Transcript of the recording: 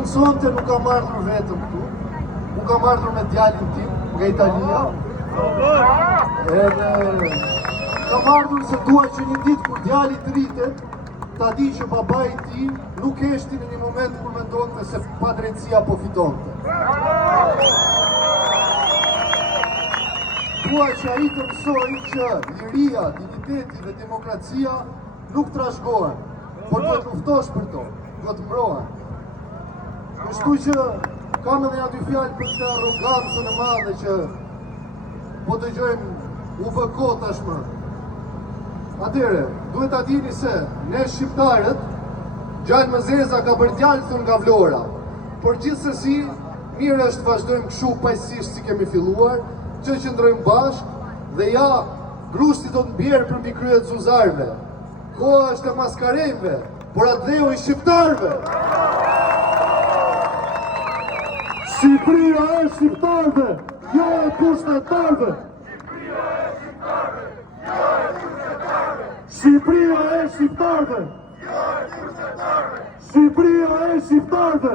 mundësonte nuk kam ardhur vetëm këtu, nuk kam ardhur me djalin tim nga Italia. Edhe kam ardhur se dua që një ditë kur djali të rritet, ta di që babai i tij nuk eshti në një moment kur mendonte se padrejtësia po fitonte. Dua që ai të mësojë që liria, digniteti dhe demokracia nuk trashëgohen, por duhet luftosh për to, duhet mbrohen. Kështu që kam edhe aty fjalë për këtë arrogancën e madhe që po dëgjojmë UVK tashmë. Atyre, duhet ta dini se ne shqiptarët, Gjallë Mëzeza ka bërë djalë thon nga Vlora, por gjithsesi mirë është vazhdojmë kështu paqësisht si kemi filluar, që qëndrojmë bashkë dhe ja, grushti do të mbjerë për mbi kryet zuzarve. Koha është e maskarejve, por atleu i shqiptarve. Shqipëria e shqiptarve, jo e kushtetarve. Shqipëria e shqiptarve, jo e kushtetarve. Shqipëria e shqiptarve,